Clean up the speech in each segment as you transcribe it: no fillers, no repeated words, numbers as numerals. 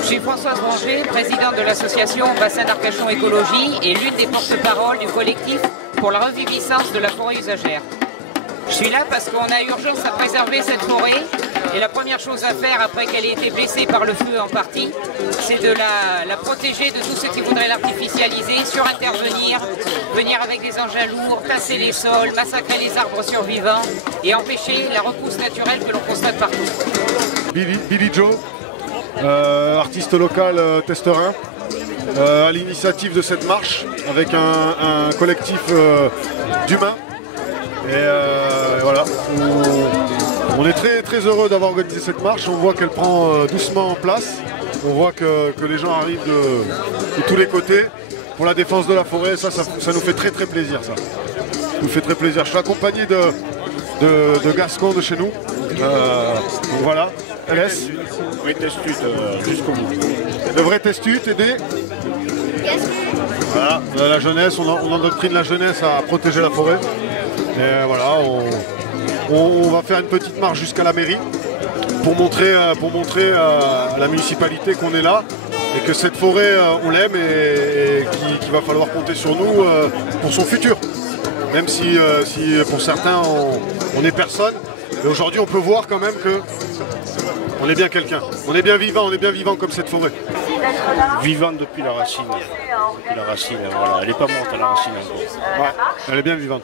Je suis Françoise Ranger, présidente de l'association Bassin d'Arcachon Écologie et l'une des porte-paroles du collectif pour la reviviscence de la forêt usagère. Je suis là parce qu'on a urgence à préserver cette forêt et la première chose à faire après qu'elle ait été blessée par le feu en partie, c'est de la protéger de tous ceux qui voudraient l'artificialiser, surintervenir, venir avec des engins lourds, tasser les sols, massacrer les arbres survivants et empêcher la repousse naturelle que l'on constate partout. Billy Joe, artiste local testerin, à l'initiative de cette marche avec un collectif d'humains. Et voilà, on est très heureux d'avoir organisé cette marche. On voit qu'elle prend doucement en place. On voit que les gens arrivent de tous les côtés pour la défense de la forêt. Ça nous fait très plaisir. Ça nous fait très plaisir. Je suis accompagné de Gascon de chez nous. Donc voilà. Oui, testute jusqu'au bout. De vrais testutes et des... Voilà, la jeunesse, on endoctrine la jeunesse à protéger la forêt. Et voilà, on va faire une petite marche jusqu'à la mairie pour montrer à la municipalité qu'on est là et que cette forêt, on l'aime et qu'il va falloir compter sur nous pour son futur. Même si pour certains, on n'est personne. Mais aujourd'hui, on peut voir quand même que on est bien quelqu'un. On est bien vivant comme cette forêt. Vivante depuis la racine. Voilà. Elle n'est pas morte à la racine encore. Ouais, elle est bien vivante.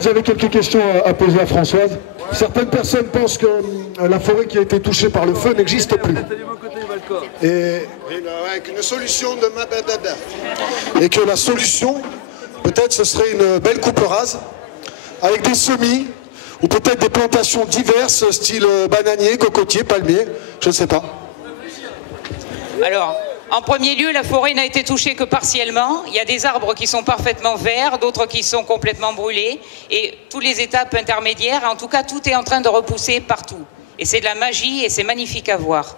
J'avais quelques questions à poser à Françoise. Certaines personnes pensent que la forêt qui a été touchée par le feu n'existe plus. Et avec une solution de mabadada. Et que la solution, peut-être ce serait une belle coupe rase, avec des semis, ou peut-être des plantations diverses, style bananier, cocotier, palmier, je ne sais pas. Alors, en premier lieu, la forêt n'a été touchée que partiellement. Il y a des arbres qui sont parfaitement verts, d'autres qui sont complètement brûlés. Et toutes les étapes intermédiaires, en tout cas, tout est en train de repousser partout. Et c'est de la magie et c'est magnifique à voir.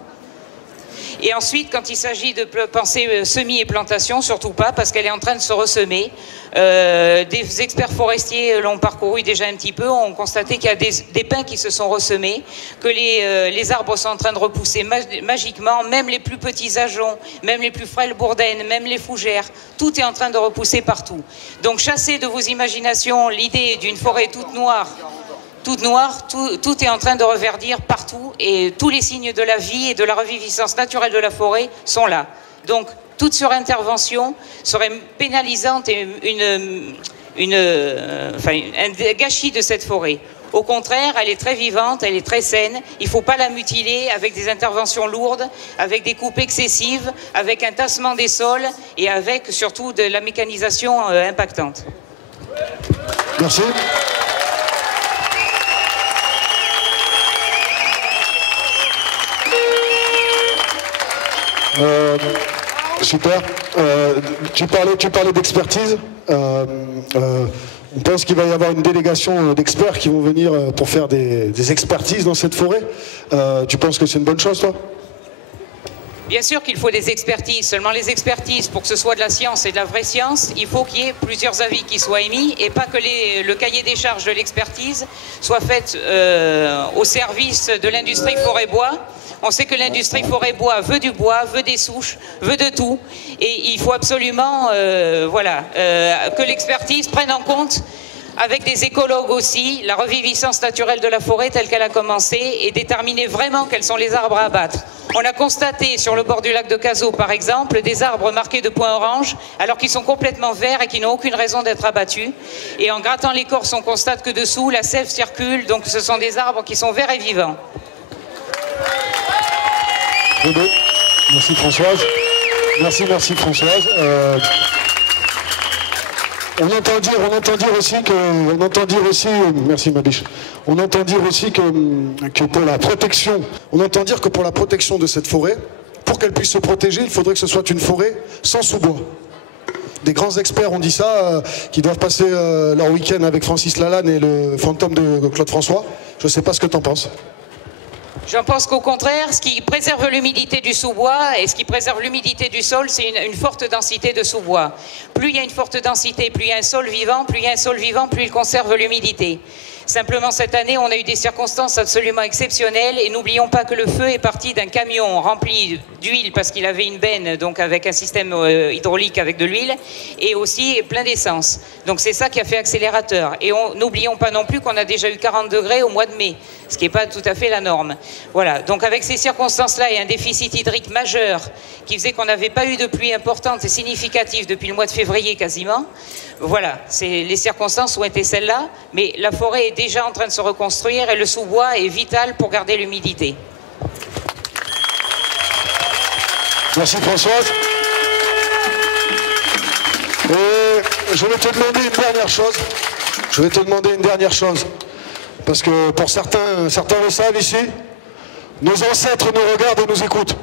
Et ensuite, quand il s'agit de penser semis et plantation, surtout pas, parce qu'elle est en train de se ressemer. Des experts forestiers l'ont parcouru déjà un petit peu, ont constaté qu'il y a des pins qui se sont ressemés, que les arbres sont en train de repousser magiquement, même les plus petits ajoncs, même les plus frêles bourdaines, même les fougères, tout est en train de repousser partout. Donc chassez de vos imaginations l'idée d'une forêt toute noire, tout est en train de reverdir partout et tous les signes de la vie et de la reviviscence naturelle de la forêt sont là. Donc, toute surintervention serait pénalisante et un gâchis de cette forêt. Au contraire, elle est très vivante, elle est très saine. Il ne faut pas la mutiler avec des interventions lourdes, avec des coupes excessives, avec un tassement des sols et avec surtout de la mécanisation impactante. Merci. Super. Tu parlais d'expertise. On pense qu'il va y avoir une délégation d'experts qui vont venir pour faire des expertises dans cette forêt. Tu penses que c'est une bonne chose, toi ? Bien sûr qu'il faut des expertises, seulement les expertises, pour que ce soit de la science et de la vraie science, il faut qu'il y ait plusieurs avis qui soient émis et pas que le cahier des charges de l'expertise soit fait au service de l'industrie forêt-bois. On sait que l'industrie forêt-bois veut du bois, veut des souches, veut de tout. Et il faut absolument que l'expertise prenne en compte, avec des écologues aussi, la reviviscence naturelle de la forêt telle qu'elle a commencé et déterminer vraiment quels sont les arbres à abattre. On a constaté sur le bord du lac de Cazaux, par exemple, des arbres marqués de points orange alors qu'ils sont complètement verts et qui n'ont aucune raison d'être abattus. Et en grattant l'écorce, on constate que dessous, la sève circule, donc ce sont des arbres qui sont verts et vivants. Merci Françoise. Merci Françoise. On entend dire aussi, merci ma biche. On entend dire aussi que pour la protection, pour la protection de cette forêt, pour qu'elle puisse se protéger, il faudrait que ce soit une forêt sans sous-bois. Des grands experts ont dit ça, qui doivent passer leur week-end avec Francis Lalanne et le fantôme de Claude François. Je ne sais pas ce que tu en penses. J'en pense qu'au contraire, ce qui préserve l'humidité du sous-bois et ce qui préserve l'humidité du sol, c'est une forte densité de sous-bois. Plus il y a une forte densité, plus il y a un sol vivant, plus il conserve l'humidité. Simplement, cette année, on a eu des circonstances absolument exceptionnelles et n'oublions pas que le feu est parti d'un camion rempli d'huile parce qu'il avait une benne, donc avec un système hydraulique avec de l'huile, et aussi plein d'essence. Donc c'est ça qui a fait accélérateur. Et n'oublions pas non plus qu'on a déjà eu 40 degrés au mois de mai, ce qui n'est pas tout à fait la norme. Voilà, donc avec ces circonstances-là et un déficit hydrique majeur qui faisait qu'on n'avait pas eu de pluie importante et significative depuis le mois de février quasiment, voilà, les circonstances ont été celles-là, mais la forêt est déjà en train de se reconstruire et le sous-bois est vital pour garder l'humidité. Merci Françoise. Et je vais te demander une dernière chose. Parce que pour certains le savent ici, nos ancêtres nous regardent et nous écoutent.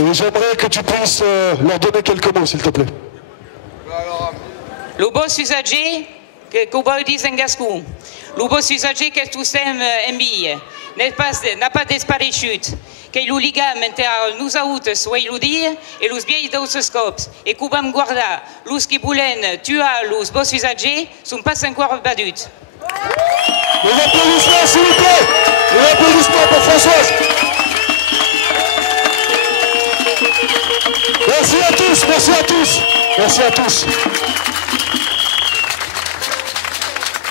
Et j'aimerais que tu puisses leur donner quelques mots, s'il te plaît. Lubo Susaje, que Kuba dizem gascon. Lubo Susaje, que tu sem embille. N'a pas disparuchut. Que l'ouligam inter nous août soit iludir et los vieilles d'oscopes. Et Kubam guarda, los qui boulen, tua, los boss usagers, sont pas encore badut. Les applaudissements, s'il vous plaît. Les applaudissements pour Françoise. Merci à tous, merci à tous. Merci à tous.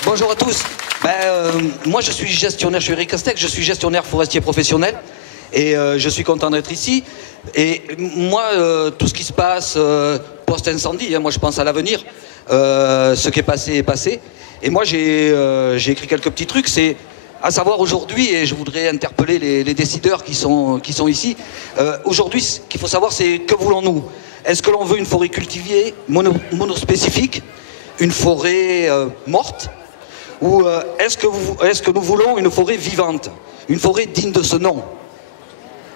Bonjour à tous. Moi je suis gestionnaire, je suis Eric Castex, je suis gestionnaire forestier professionnel. Et je suis content d'être ici. Et moi, tout ce qui se passe post-incendie, hein, moi je pense à l'avenir. Ce qui est passé est passé. Et moi j'ai écrit quelques petits trucs. C'est à savoir aujourd'hui, et je voudrais interpeller les décideurs qui sont ici. Aujourd'hui, ce qu'il faut savoir, c'est que voulons-nous? Est-ce que l'on veut une forêt cultivée, monospécifique, une forêt morte? Ou est-ce que nous voulons une forêt vivante, une forêt digne de ce nom?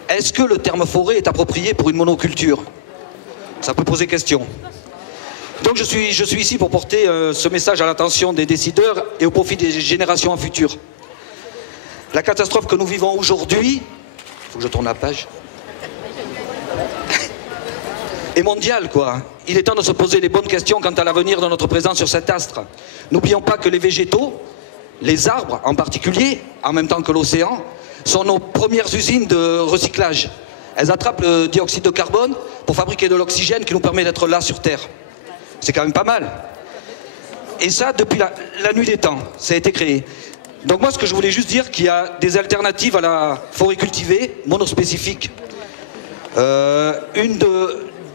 Est-ce que le terme forêt est approprié pour une monoculture? Ça peut poser question. Donc je suis ici pour porter ce message à l'attention des décideurs et au profit des générations futures. La catastrophe que nous vivons aujourd'hui, il faut que je tourne la page, est mondiale, quoi. Il est temps de se poser les bonnes questions quant à l'avenir de notre présence sur cet astre. N'oublions pas que les végétaux, les arbres en particulier, en même temps que l'océan, sont nos premières usines de recyclage. Elles attrapent le dioxyde de carbone pour fabriquer de l'oxygène qui nous permet d'être là sur Terre. C'est quand même pas mal. Et ça, depuis la nuit des temps, ça a été créé. Donc moi, ce que je voulais juste dire, qu'il y a des alternatives à la forêt cultivée, monospécifique.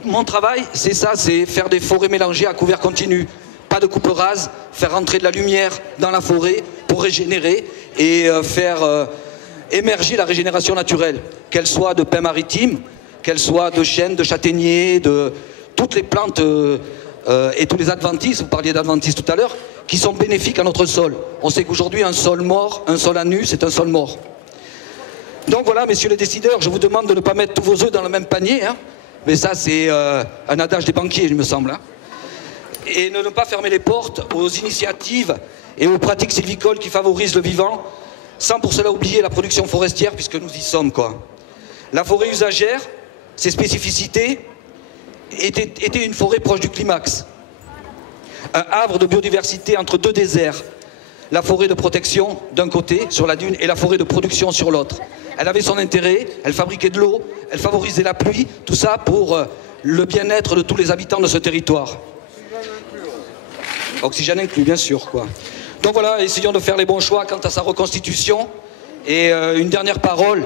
Mon travail, c'est ça, c'est faire des forêts mélangées à couvert continu. Pas de coupe rase, faire rentrer de la lumière dans la forêt pour régénérer et faire émerger la régénération naturelle, qu'elle soit de pins maritimes, qu'elle soit de chênes, de châtaigniers, de toutes les plantes et tous les adventices, vous parliez d'adventices tout à l'heure, qui sont bénéfiques à notre sol. On sait qu'aujourd'hui, un sol mort, un sol à nu, c'est un sol mort. Donc voilà, messieurs les décideurs, je vous demande de ne pas mettre tous vos œufs dans le même panier, hein. Mais ça, c'est un adage des banquiers, il me semble. Hein. Et ne pas fermer les portes aux initiatives et aux pratiques sylvicoles qui favorisent le vivant, sans pour cela oublier la production forestière, puisque nous y sommes, quoi. La forêt usagère, ses spécificités, était une forêt proche du climax. Un havre de biodiversité entre deux déserts. La forêt de protection d'un côté, sur la dune, et la forêt de production sur l'autre. Elle avait son intérêt, elle fabriquait de l'eau, elle favorisait la pluie, tout ça pour le bien-être de tous les habitants de ce territoire. Oxygène inclus, bien sûr, quoi. Donc voilà, essayons de faire les bons choix quant à sa reconstitution. Et une dernière parole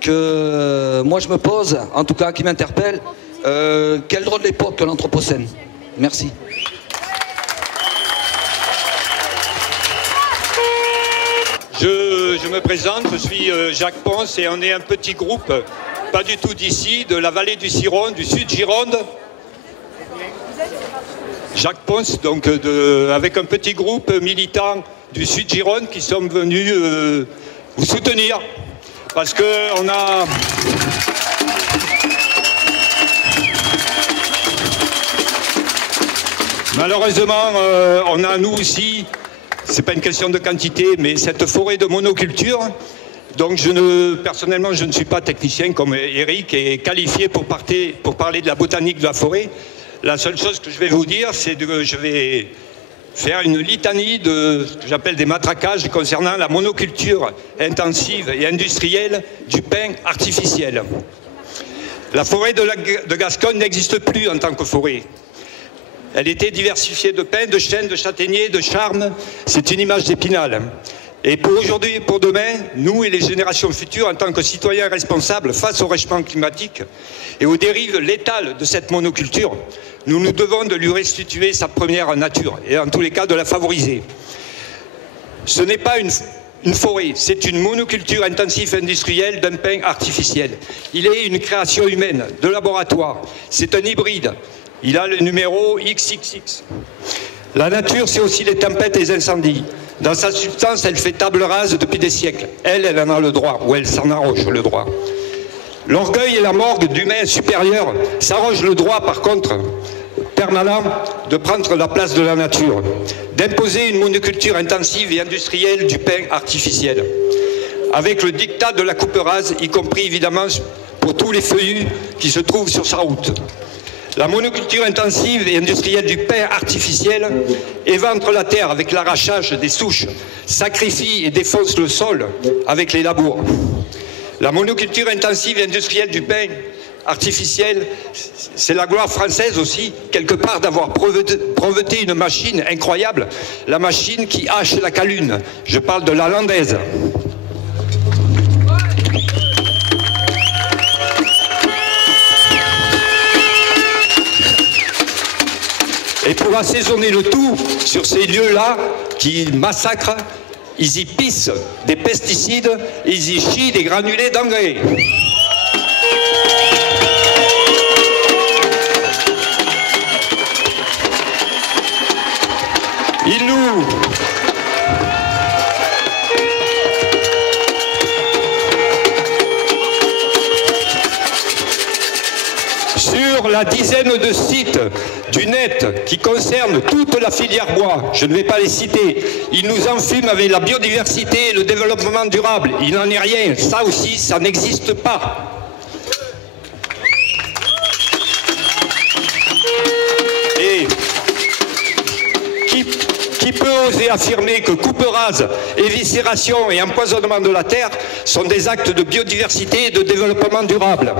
que moi je me pose, en tout cas qui m'interpelle, quelle drôle d'époque que l'Anthropocène. Merci. Je me présente, je suis Jacques Ponce et on est un petit groupe, pas du tout d'ici, de la vallée du Ciron, du sud Gironde. Jacques Ponce, donc avec un petit groupe militant du sud Gironde qui sommes venus vous soutenir parce qu'on a... Malheureusement, on a nous aussi... C'est pas une question de quantité, mais cette forêt de monoculture, donc personnellement, je ne suis pas technicien comme Eric est qualifié pour parler de la botanique de la forêt. La seule chose que je vais vous dire, c'est que je vais faire une litanie de ce que j'appelle des matraquages concernant la monoculture intensive et industrielle du pin artificiel. La forêt de Gascogne n'existe plus en tant que forêt. Elle était diversifiée de pins, de chênes, de châtaigniers, de charmes. C'est une image d'Épinal. Et pour aujourd'hui et pour demain, nous et les générations futures, en tant que citoyens responsables face au réchauffement climatique et aux dérives létales de cette monoculture, nous nous devons de lui restituer sa première nature et en tous les cas de la favoriser. Ce n'est pas une forêt, c'est une monoculture intensive industrielle d'un pin artificiel. Il est une création humaine, de laboratoire. C'est un hybride. Il a le numéro XXX. La nature, c'est aussi les tempêtes et les incendies. Dans sa substance, elle fait table rase depuis des siècles. Elle en a le droit, ou elle s'en arroge le droit. L'orgueil et la morgue d'humains supérieurs s'arrogent le droit, par contre, permanent, de prendre la place de la nature, d'imposer une monoculture intensive et industrielle du pin artificiel, avec le diktat de la coupe rase, y compris évidemment pour tous les feuillus qui se trouvent sur sa route. La monoculture intensive et industrielle du pin artificiel éventre la terre avec l'arrachage des souches, sacrifie et défonce le sol avec les labours. La monoculture intensive et industrielle du pin artificiel, c'est la gloire française aussi, quelque part, d'avoir breveté une machine incroyable, la machine qui hache la calune. Je parle de la landaise. pour assaisonner le tout sur ces lieux-là qui massacrent, ils y pissent des pesticides et ils y chient des granulés d'engrais. Ils nous... Sur la dizaine de sites du net qui concernent toute la filière bois, je ne vais pas les citer, ils nous enfument avec la biodiversité et le développement durable. Il n'en est rien, ça aussi, ça n'existe pas. Et qui peut oser affirmer que coupe rase, éviscération et empoisonnement de la terre sont des actes de biodiversité et de développement durable?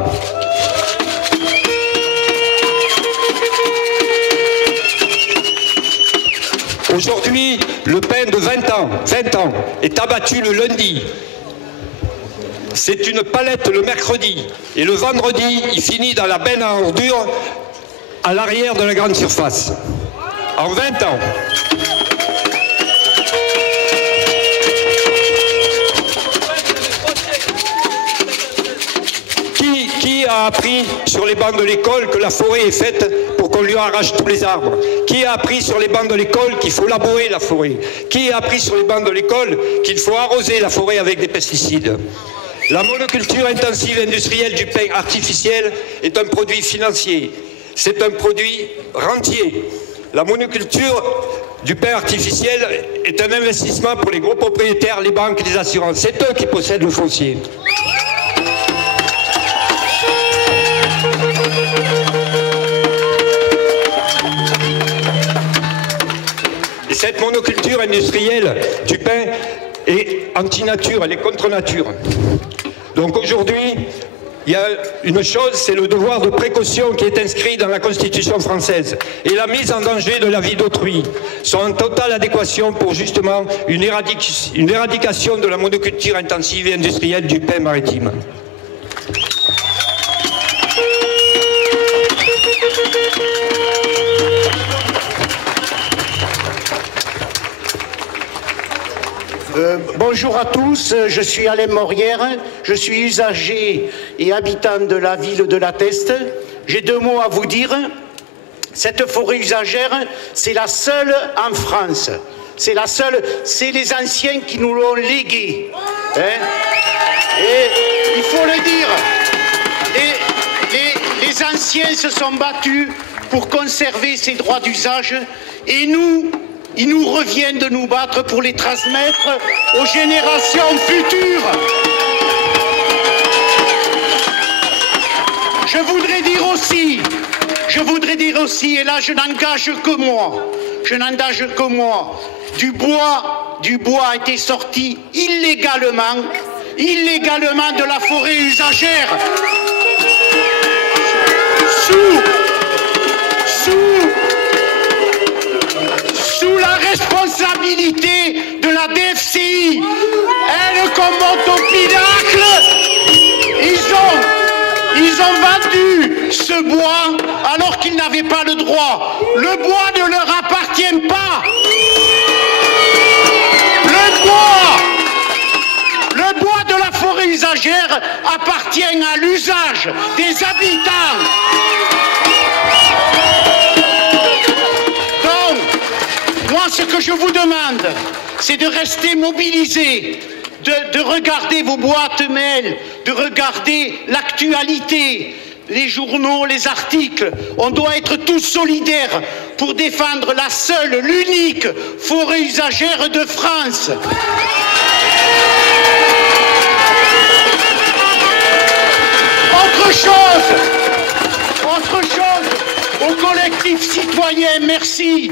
Aujourd'hui, le pain de 20 ans est abattu le lundi. C'est une palette le mercredi. Et le vendredi, il finit dans la benne à ordures à l'arrière de la grande surface. En 20 ans. Qui a appris sur les bancs de l'école que la forêt est faite pour qu'on lui arrache tous les arbres? Qui a appris sur les bancs de l'école qu'il faut labourer la forêt? Qui a appris sur les bancs de l'école qu'il faut arroser la forêt avec des pesticides? La monoculture intensive industrielle du pain artificiel est un produit financier. C'est un produit rentier. La monoculture du pain artificiel est un investissement pour les gros propriétaires, les banques, les assurances. C'est eux qui possèdent le foncier. Et cette monoculture industrielle du pain est anti-nature, elle est contre nature. Donc aujourd'hui, il y a une chose, c'est le devoir de précaution qui est inscrit dans la Constitution française. Et la mise en danger de la vie d'autrui sont en totale adéquation pour justement une éradication de la monoculture intensive et industrielle du pain maritime. Bonjour à tous, je suis Alain Morière, je suis usager et habitant de la ville de La Teste. J'ai deux mots à vous dire. Cette forêt usagère, c'est la seule en France. C'est la seule, c'est les anciens qui nous l'ont léguée. Hein? Et il faut le dire, les anciens se sont battus pour conserver ces droits d'usage et nous, il nous revient de nous battre pour les transmettre aux générations futures. Je voudrais dire aussi, et là je n'engage que moi, du bois a été sorti illégalement de la forêt usagère. Sous la responsabilité de la DFCI, elle commente au pinacle. Ils ont vendu ce bois alors qu'ils n'avaient pas le droit. Le bois ne leur appartient pas. Le bois de la forêt usagère appartient à l'usage des habitants. Moi, ce que je vous demande, c'est de rester mobilisés, de regarder vos boîtes mail, de regarder l'actualité, les journaux, les articles. On doit être tous solidaires pour défendre la seule, l'unique forêt usagère de France. Autre chose, au collectif citoyen, merci.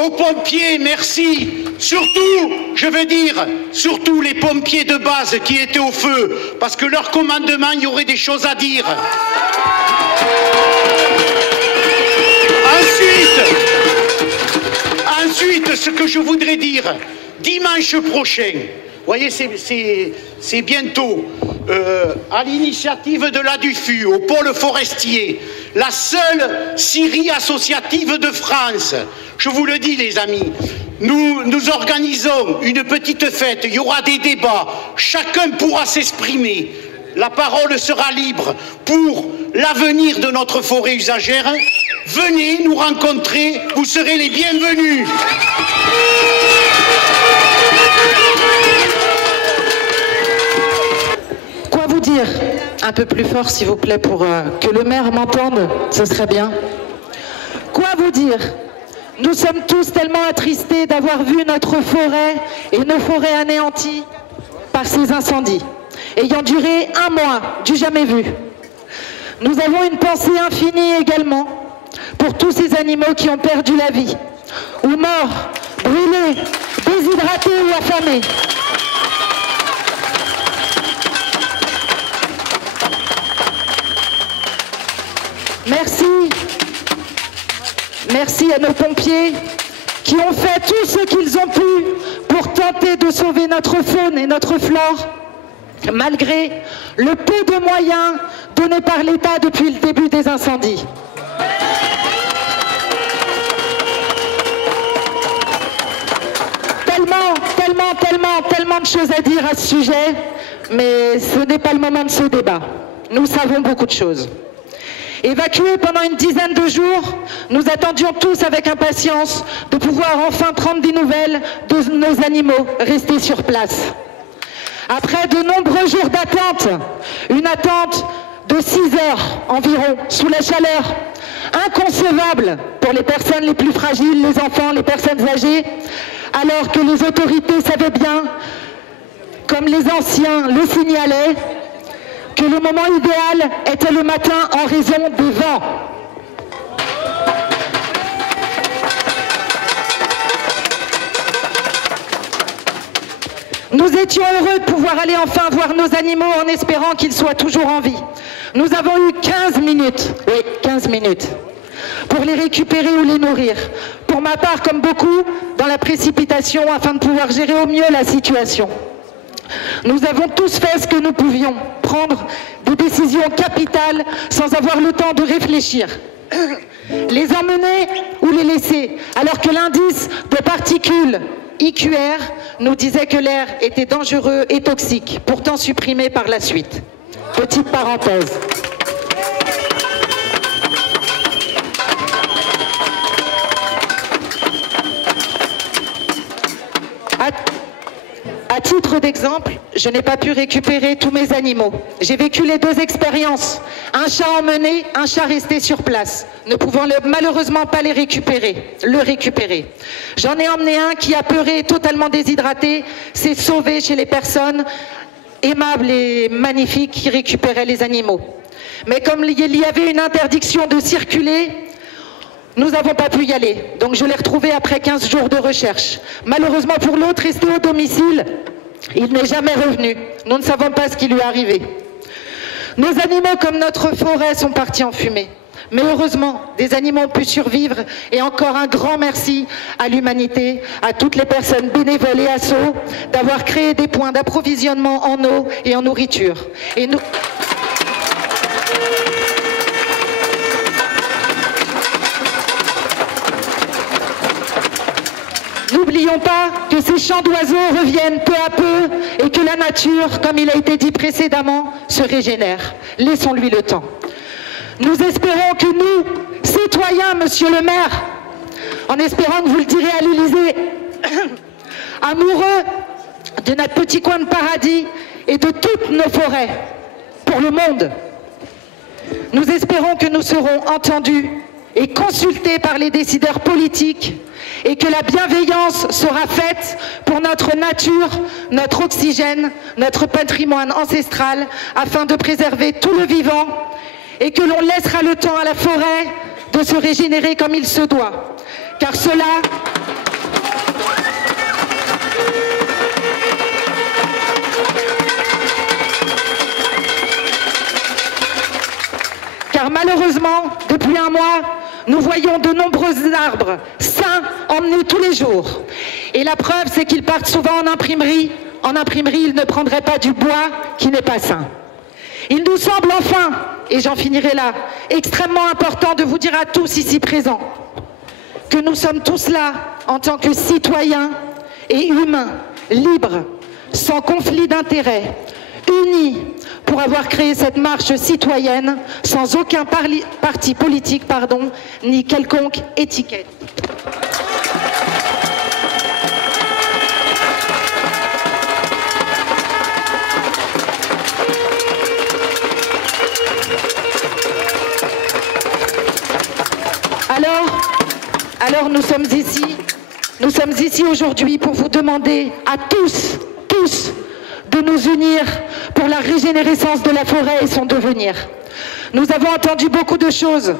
Aux pompiers, merci. Surtout, je veux dire, surtout les pompiers de base qui étaient au feu, parce que leur commandement, il y aurait des choses à dire. Ensuite, ce que je voudrais dire, dimanche prochain, vous voyez, c'est bientôt, à l'initiative de la DUFU, au pôle forestier, la seule scierie associative de France. Je vous le dis, les amis, nous organisons une petite fête, il y aura des débats, chacun pourra s'exprimer. La parole sera libre pour l'avenir de notre forêt usagère. Venez nous rencontrer, vous serez les bienvenus. Quoi vous dire? Un peu plus fort, s'il vous plaît, pour que le maire m'entende, ce serait bien. Quoi vous dire? Nous sommes tous tellement attristés d'avoir vu notre forêt et nos forêts anéanties par ces incendies, ayant duré 1 mois, du jamais vu. Nous avons une pensée infinie également pour tous ces animaux qui ont perdu la vie, ou morts, brûlés, déshydratés ou affamés. Merci. Merci à nos pompiers qui ont fait tout ce qu'ils ont pu pour tenter de sauver notre faune et notre flore, malgré le peu de moyens donnés par l'État depuis le début des incendies. Tellement de choses à dire à ce sujet, mais ce n'est pas le moment de ce débat. Nous savons beaucoup de choses. Évacués pendant une dizaine de jours, nous attendions tous avec impatience de pouvoir enfin prendre des nouvelles de nos animaux restés sur place. Après de nombreux jours d'attente, une attente de 6 heures environ, sous la chaleur, inconcevable pour les personnes les plus fragiles, les enfants, les personnes âgées, alors que les autorités savaient bien, comme les anciens le signalaient, que le moment idéal était le matin en raison des vents. Nous étions heureux de pouvoir aller enfin voir nos animaux en espérant qu'ils soient toujours en vie. Nous avons eu 15 minutes, oui, 15 minutes, pour les récupérer ou les nourrir. Pour ma part, comme beaucoup, dans la précipitation afin de pouvoir gérer au mieux la situation. Nous avons tous fait ce que nous pouvions, prendre des décisions capitales sans avoir le temps de réfléchir. Les emmener ou les laisser, alors que l'indice de particules IQR nous disait que l'air était dangereux et toxique, pourtant supprimé par la suite. Petite parenthèse. À titre d'exemple, je n'ai pas pu récupérer tous mes animaux. J'ai vécu les 2 expériences. Un chat emmené, un chat resté sur place, ne pouvant malheureusement pas le récupérer. J'en ai emmené un qui, apeuré et totalement déshydraté, s'est sauvé chez les personnes aimables et magnifiques qui récupéraient les animaux. Mais comme il y avait une interdiction de circuler, nous n'avons pas pu y aller, donc je l'ai retrouvé après 15 jours de recherche. Malheureusement pour l'autre, resté au domicile, il n'est jamais revenu. Nous ne savons pas ce qui lui est arrivé. Nos animaux, comme notre forêt, sont partis en fumée. Mais heureusement, des animaux ont pu survivre et encore un grand merci à l'humanité, à toutes les personnes bénévoles et assos d'avoir créé des points d'approvisionnement en eau et en nourriture. Et nous... N'oublions pas que ces chants d'oiseaux reviennent peu à peu et que la nature, comme il a été dit précédemment, se régénère. Laissons-lui le temps. Nous espérons que nous, citoyens, monsieur le maire, en espérant que vous le direz à l'Élysée, amoureux de notre petit coin de paradis et de toutes nos forêts, pour le monde, nous espérons que nous serons entendus et consultés par les décideurs politiques et que la bienveillance sera faite pour notre nature, notre oxygène, notre patrimoine ancestral, afin de préserver tout le vivant et que l'on laissera le temps à la forêt de se régénérer comme il se doit. Car cela... Car malheureusement, depuis un mois, nous voyons de nombreux arbres sains emmenés tous les jours. Et la preuve, c'est qu'ils partent souvent en imprimerie en imprimerie, il ne prendrait pas du bois qui n'est pas sain. Il nous semble enfin, et j'en finirai là, extrêmement important de vous dire à tous ici présents que nous sommes tous là en tant que citoyens et humains, libres, sans conflit d'intérêts, unis pour avoir créé cette marche citoyenne sans aucun parti politique, ni quelconque étiquette. Alors nous sommes ici aujourd'hui pour vous demander à tous de nous unir pour la régénérescence de la forêt et son devenir. Nous avons entendu beaucoup de choses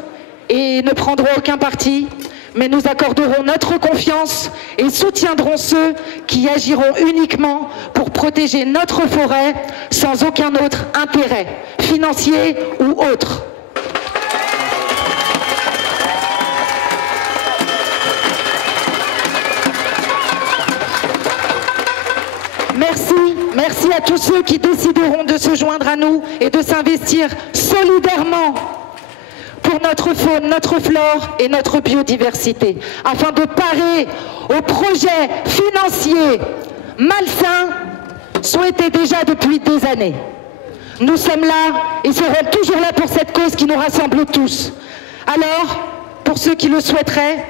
et ne prendrons aucun parti, mais nous accorderons notre confiance et soutiendrons ceux qui agiront uniquement pour protéger notre forêt sans aucun autre intérêt, financier ou autre. Merci à tous ceux qui décideront de se joindre à nous et de s'investir solidairement pour notre faune, notre flore et notre biodiversité, afin de parer aux projets financiers malsains souhaités déjà depuis des années. Nous sommes là et serons toujours là pour cette cause qui nous rassemble tous. Alors, pour ceux qui le souhaiteraient,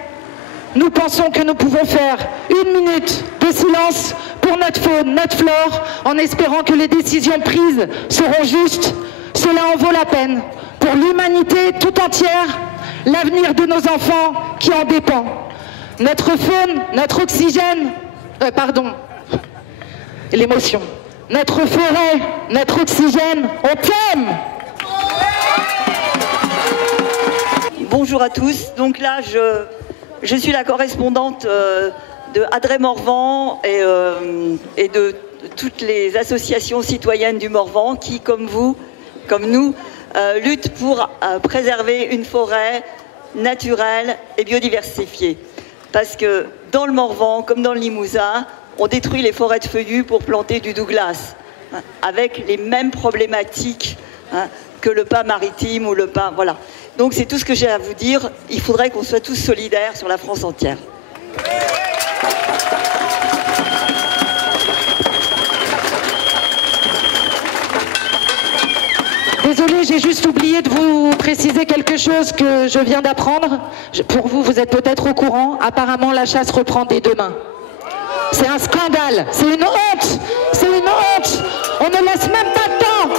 nous pensons que nous pouvons faire 1 minute de silence pour notre faune, notre flore, en espérant que les décisions prises seront justes. Cela en vaut la peine pour l'humanité tout entière, l'avenir de nos enfants qui en dépend. Notre faune, notre oxygène, l'émotion. Notre forêt, notre oxygène, on t'aime! Bonjour à tous. Donc là, je suis la correspondante de Adret-Morvan et de toutes les associations citoyennes du Morvan qui, comme vous, comme nous, luttent pour préserver une forêt naturelle et biodiversifiée. Parce que dans le Morvan, comme dans le Limousin, on détruit les forêts de feuillus pour planter du Douglas, avec les mêmes problématiques que le pin maritime ou le pin... Voilà. Donc c'est tout ce que j'ai à vous dire. Il faudrait qu'on soit tous solidaires sur la France entière. Désolée, j'ai juste oublié de vous préciser quelque chose que je viens d'apprendre. Pour vous, vous êtes peut-être au courant. Apparemment, la chasse reprend dès demain. C'est un scandale, c'est une honte, c'est une honte. On ne laisse même pas le temps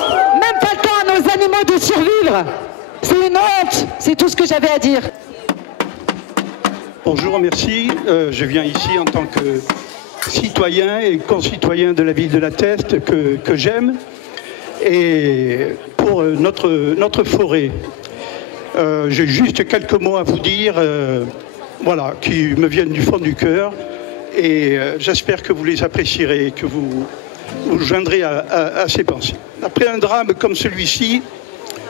à nos animaux de survivre. C'est une honte, c'est tout ce que j'avais à dire. Bonjour, merci. Je viens ici en tant que citoyen et concitoyen de la ville de La Teste que j'aime. Et pour notre forêt, j'ai juste quelques mots à vous dire, voilà, qui me viennent du fond du cœur. Et j'espère que vous les apprécierez et que vous joindrez à ces pensées. Après un drame comme celui-ci,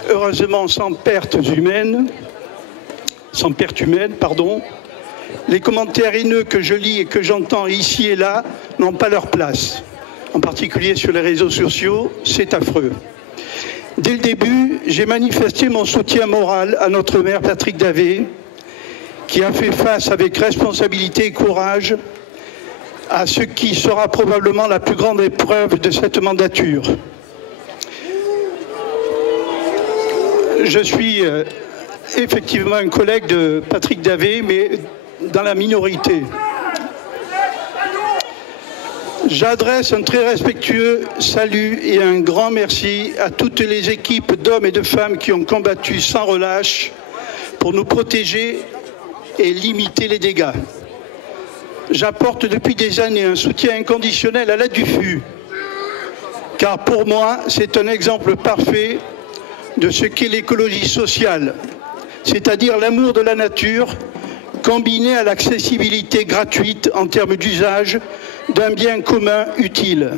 heureusement sans perte humaine, les commentaires haineux que je lis et que j'entends ici et là n'ont pas leur place. En particulier sur les réseaux sociaux, c'est affreux. Dès le début, j'ai manifesté mon soutien moral à notre maire Patrick Davé, qui a fait face avec responsabilité et courage à ce qui sera probablement la plus grande épreuve de cette mandature. Je suis effectivement un collègue de Patrick Davé, mais dans la minorité. J'adresse un très respectueux salut et un grand merci à toutes les équipes d'hommes et de femmes qui ont combattu sans relâche pour nous protéger et limiter les dégâts. J'apporte depuis des années un soutien inconditionnel à la DUFU, car pour moi, c'est un exemple parfait de ce qu'est l'écologie sociale, c'est-à-dire l'amour de la nature, combiné à l'accessibilité gratuite en termes d'usage d'un bien commun utile.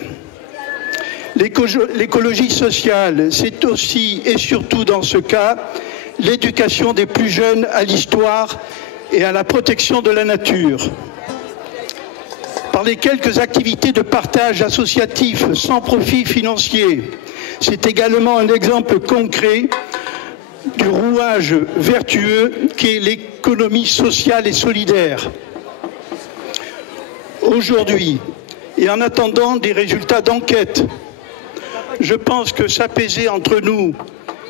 L'écologie sociale, c'est aussi et surtout dans ce cas l'éducation des plus jeunes à l'histoire et à la protection de la nature. par les quelques activités de partage associatif sans profit financier. C'est également un exemple concret du rouage vertueux qu'est l'économie sociale et solidaire. Aujourd'hui, et en attendant des résultats d'enquête, je pense que s'apaiser entre nous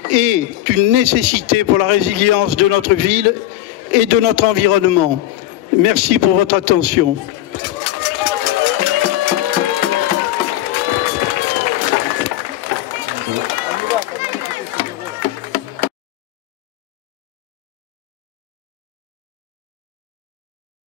est une nécessité pour la résilience de notre ville et de notre environnement. Merci pour votre attention.